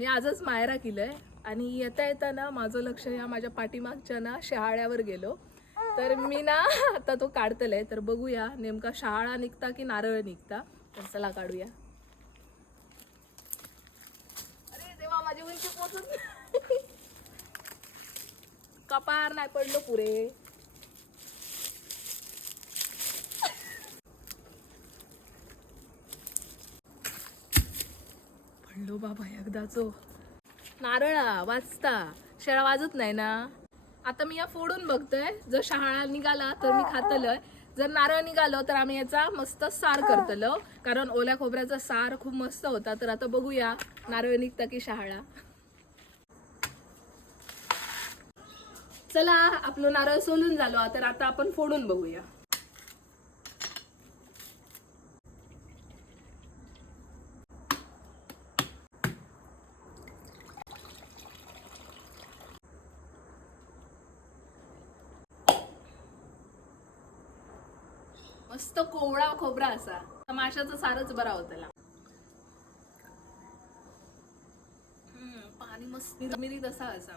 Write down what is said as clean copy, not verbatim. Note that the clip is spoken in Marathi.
मी आजच मायरा केलंय आणि येता येताना माझं लक्ष या माझ्या पाठीमागच्या ना शहाळ्यावर गेलो. तर मी ना आता तो काढतलंय, तर बघूया नेमका शहाळा निघता की नारळ निघता. तर चला काढूया. अरे देवा, माझी उंची पोचत नाही. कपार नाही पडलो पुरे. पडलो बाबा एकदाचो. नारळा वाजता शेळा वाजत नाही ना. आता मी या फोडून बघतोय, जर शहाळा निघाला तर मी खातलोय, जर नारळ निघालो तर आम्ही याचा मस्त सार करतलो, कारण ओल्या खोबऱ्याचा सार खूप मस्त होता. तर आता बघूया नारळ निघता की शहाळा. चला, आपलं नारळ सोलून झालो, तर आता आपण फोडून बघूया. मस्त कोवळा खोबरा असा, माशाचा सारच बरा होता. पाणी मस्त मिरमिरीत असा असा.